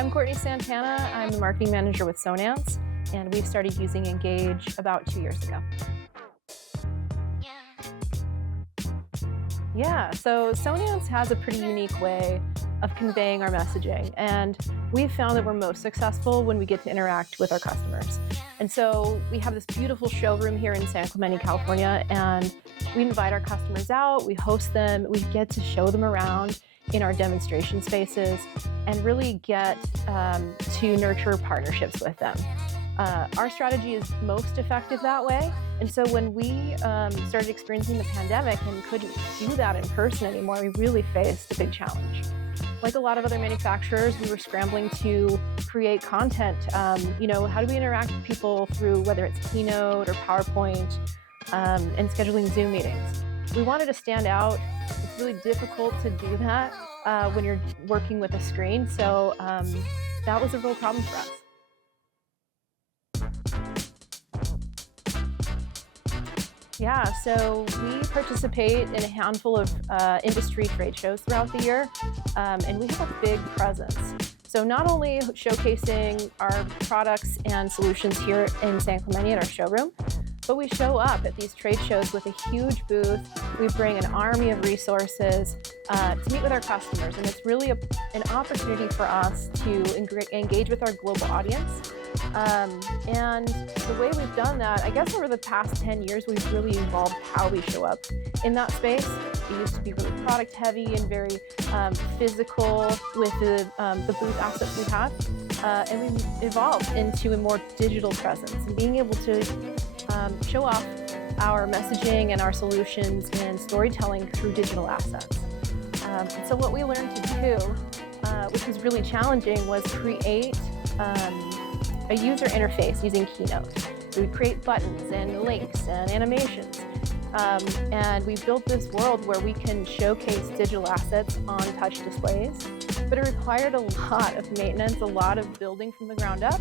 I'm Courtney Santana. I'm the marketing manager with Sonance, and we started using Ingage about 2 years ago. Yeah, so Sonance has a pretty unique way of conveying our messaging, and we've found that we're most successful when we get to interact with our customers. And so we have this beautiful showroom here in San Clemente, California, and we invite our customers out, we host them, we get to show them around in our demonstration spaces and really get to nurture partnerships with them. Our strategy is most effective that way. And so when we started experiencing the pandemic and couldn't do that in person anymore, we really faced a big challenge. Like a lot of other manufacturers, we were scrambling to create content. How do we interact with people through whether it's Keynote or PowerPoint and scheduling Zoom meetings? We wanted to stand out. It's really difficult to do that when you're working with a screen. So that was a real problem for us. Yeah, so we participate in a handful of industry trade shows throughout the year, and we have a big presence. So not only showcasing our products and solutions here in San Clemente at our showroom, but we show up at these trade shows with a huge booth. We bring an army of resources to meet with our customers, and it's really an opportunity for us to engage with our global audience. And the way we've done that, I guess over the past 10 years, we've really evolved how we show up in that space. We used to be really product heavy and very physical with the booth assets we have. And we've evolved into a more digital presence and being able to show off our messaging and our solutions and storytelling through digital assets. So what we learned to do, which was really challenging, was create a user interface using Keynote. So we create buttons and links and animations. And we built this world where we can showcase digital assets on touch displays, but it required a lot of maintenance, a lot of building from the ground up,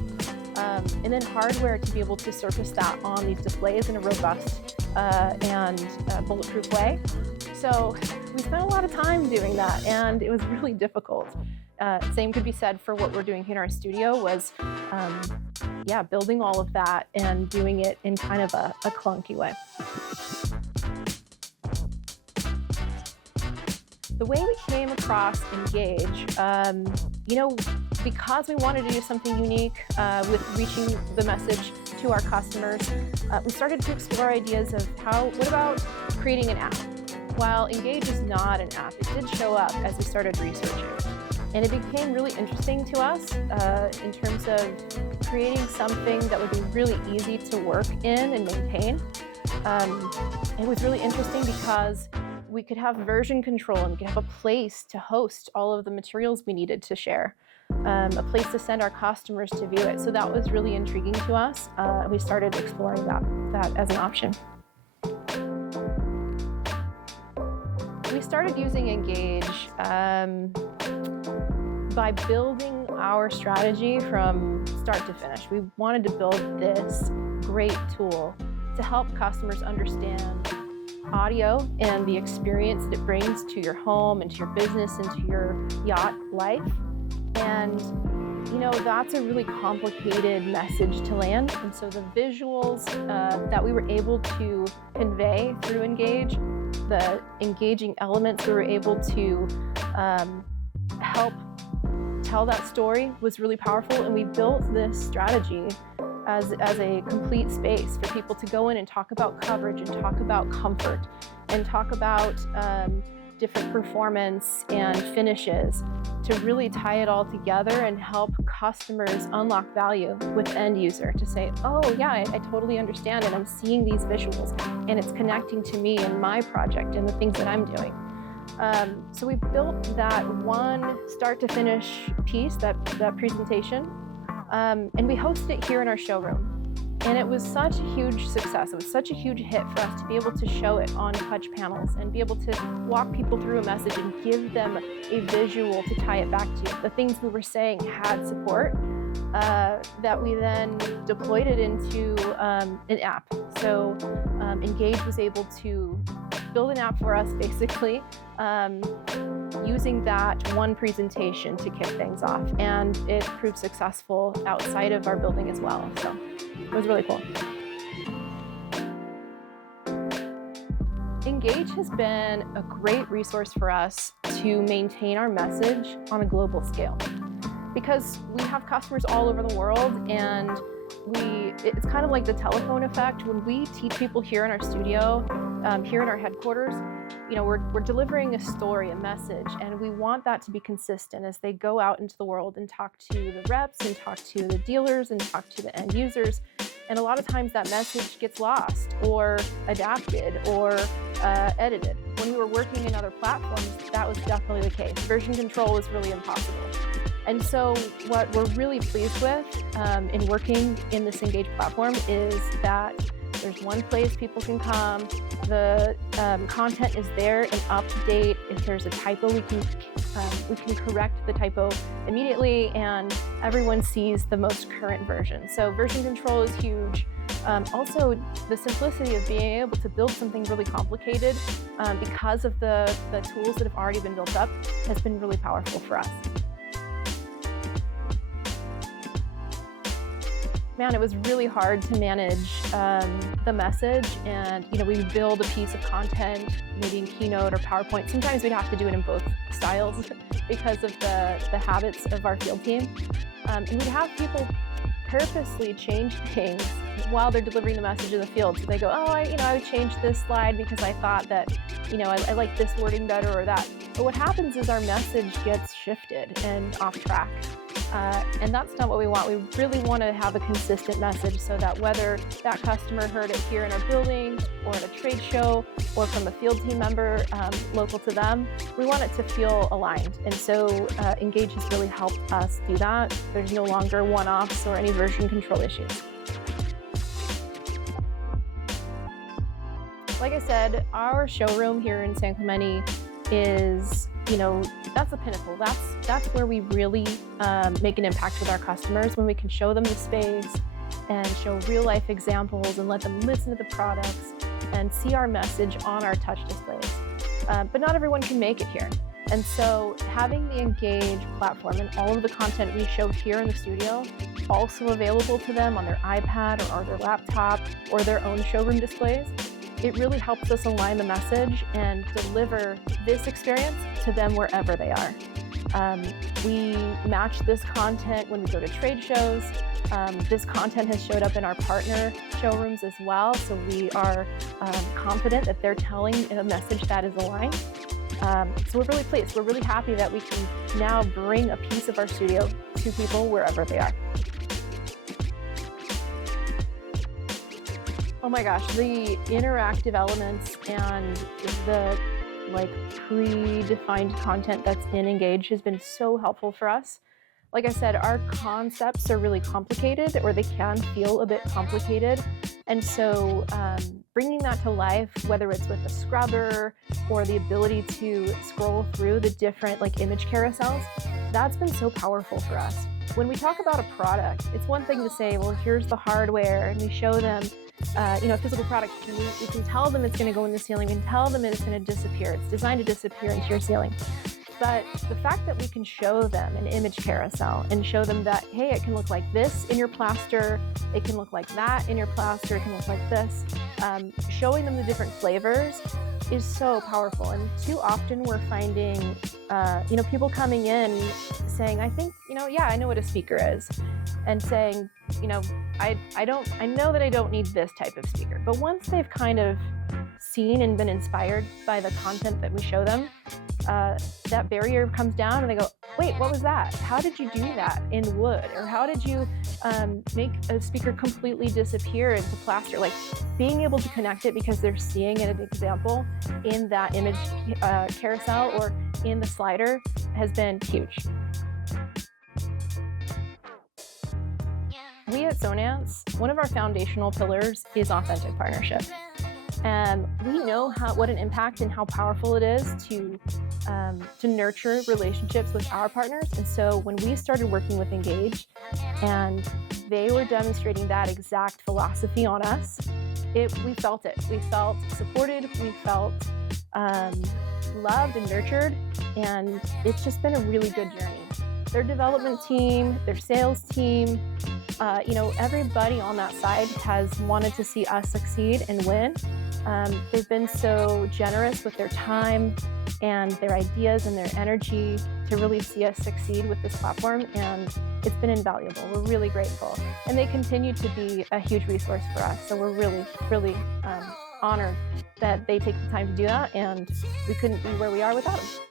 and then hardware to be able to surface that on these displays in a robust and bulletproof way. So we spent a lot of time doing that, and it was really difficult. Same could be said for what we're doing here in our studio was, building all of that and doing it in kind of a clunky way. The way we came across Ingage, because we wanted to do something unique with reaching the message to our customers, we started to explore ideas of what about creating an app? While Ingage is not an app, it did show up as we started researching. And it became really interesting to us in terms of creating something that would be really easy to work in and maintain. It was really interesting because we could have version control and we could have a place to host all of the materials we needed to share, a place to send our customers to view it. So that was really intriguing to us. We started exploring that as an option. We started using Ingage by building our strategy from start to finish. We wanted to build this great tool to help customers understand audio and the experience that it brings to your home and to your business and to your yacht life. And that's a really complicated message to land. And so the visuals that we were able to convey through Ingage, the engaging elements we were able to help tell that story was really powerful. And we built this strategy as a complete space for people to go in and talk about coverage and talk about comfort and talk about different performance and finishes to really tie it all together and help customers unlock value with end user to say, oh yeah, I totally understand and I'm seeing these visuals and it's connecting to me and my project and the things that I'm doing. So we built that one start to finish piece, that presentation, and we hosted it here in our showroom. And it was such a huge success. It was such a huge hit for us to be able to show it on touch panels and be able to walk people through a message and give them a visual to tie it back to. The things we were saying had support that we then deployed it into an app. So Ingage was able to build an app for us, basically, using that one presentation to kick things off. And it proved successful outside of our building as well. So it was really cool. Ingage has been a great resource for us to maintain our message on a global scale, because we have customers all over the world, and it's kind of like the telephone effect. When we teach people here in our studio, here in our headquarters, we're delivering a story, a message, and we want that to be consistent as they go out into the world and talk to the reps and talk to the dealers and talk to the end users. And a lot of times that message gets lost or adapted or edited. When we were working in other platforms, that was definitely the case. Version control was really impossible. And so what we're really pleased with in working in this Ingage platform is that there's one place people can come, the content is there and up to date. If there's a typo, we can correct the typo immediately, and everyone sees the most current version. So version control is huge. Also, the simplicity of being able to build something really complicated because of the tools that have already been built up has been really powerful for us. Man, it was really hard to manage the message, and we build a piece of content, maybe in Keynote or PowerPoint. Sometimes we'd have to do it in both styles because of the habits of our field team. And we'd have people purposely change things while they're delivering the message in the field. So they go, oh, I changed this slide because I thought that, I like this wording better or that. But what happens is our message gets shifted and off track. And that's not what we want. We really want to have a consistent message so that whether that customer heard it here in our building or at a trade show or from a field team member local to them, we want it to feel aligned. And so Ingage has really helped us do that. There's no longer one-offs or any version control issues. Like I said, our showroom here in San Clemente is, that's the pinnacle. That's where we really make an impact with our customers, when we can show them the space and show real life examples and let them listen to the products and see our message on our touch displays. But not everyone can make it here. And so having the Ingage platform and all of the content we show here in the studio also available to them on their iPad or their laptop or their own showroom displays, it really helps us align the message and deliver this experience to them wherever they are. We match this content when we go to trade shows. This content has showed up in our partner showrooms as well, so we are confident that they're telling a message that is aligned. So we're really pleased. We're really happy that we can now bring a piece of our studio to people wherever they are. Oh my gosh, the interactive elements and the predefined content that's in Ingage has been so helpful for us. Like I said, our concepts are really complicated, or they can feel a bit complicated. And so bringing that to life, whether it's with a scrubber or the ability to scroll through the different image carousels, that's been so powerful for us. When we talk about a product, it's one thing to say, well, here's the hardware, and we show them a physical product. We can tell them it's going to go in the ceiling. We can tell them it's going to disappear. It's designed to disappear into your ceiling. But the fact that we can show them an image carousel and show them that, hey, it can look like this in your plaster, it can look like that in your plaster, it can look like this, showing them the different flavors is so powerful. And too often we're finding, people coming in saying, I think, I know what a speaker is, and saying, I know that I don't need this type of speaker. But once they've kind of seen and been inspired by the content that we show them, that barrier comes down and they go, wait, what was that? How did you do that in wood? Or how did you make a speaker completely disappear into plaster? Being able to connect it because they're seeing an example in that image carousel or in the slider has been huge. We at Sonance, one of our foundational pillars is authentic partnership. And we know what an impact and how powerful it is to nurture relationships with our partners. And so when we started working with Ingage and they were demonstrating that exact philosophy on us, We felt it. We felt supported. We felt um, loved and nurtured, and it's just been a really good journey. Their development team, their sales team, everybody on that side has wanted to see us succeed and win. They've been so generous with their time and their ideas and their energy to really see us succeed with this platform, and it's been invaluable. We're really grateful, and they continue to be a huge resource for us. So we're really, really honored that they take the time to do that, and we couldn't be where we are without them.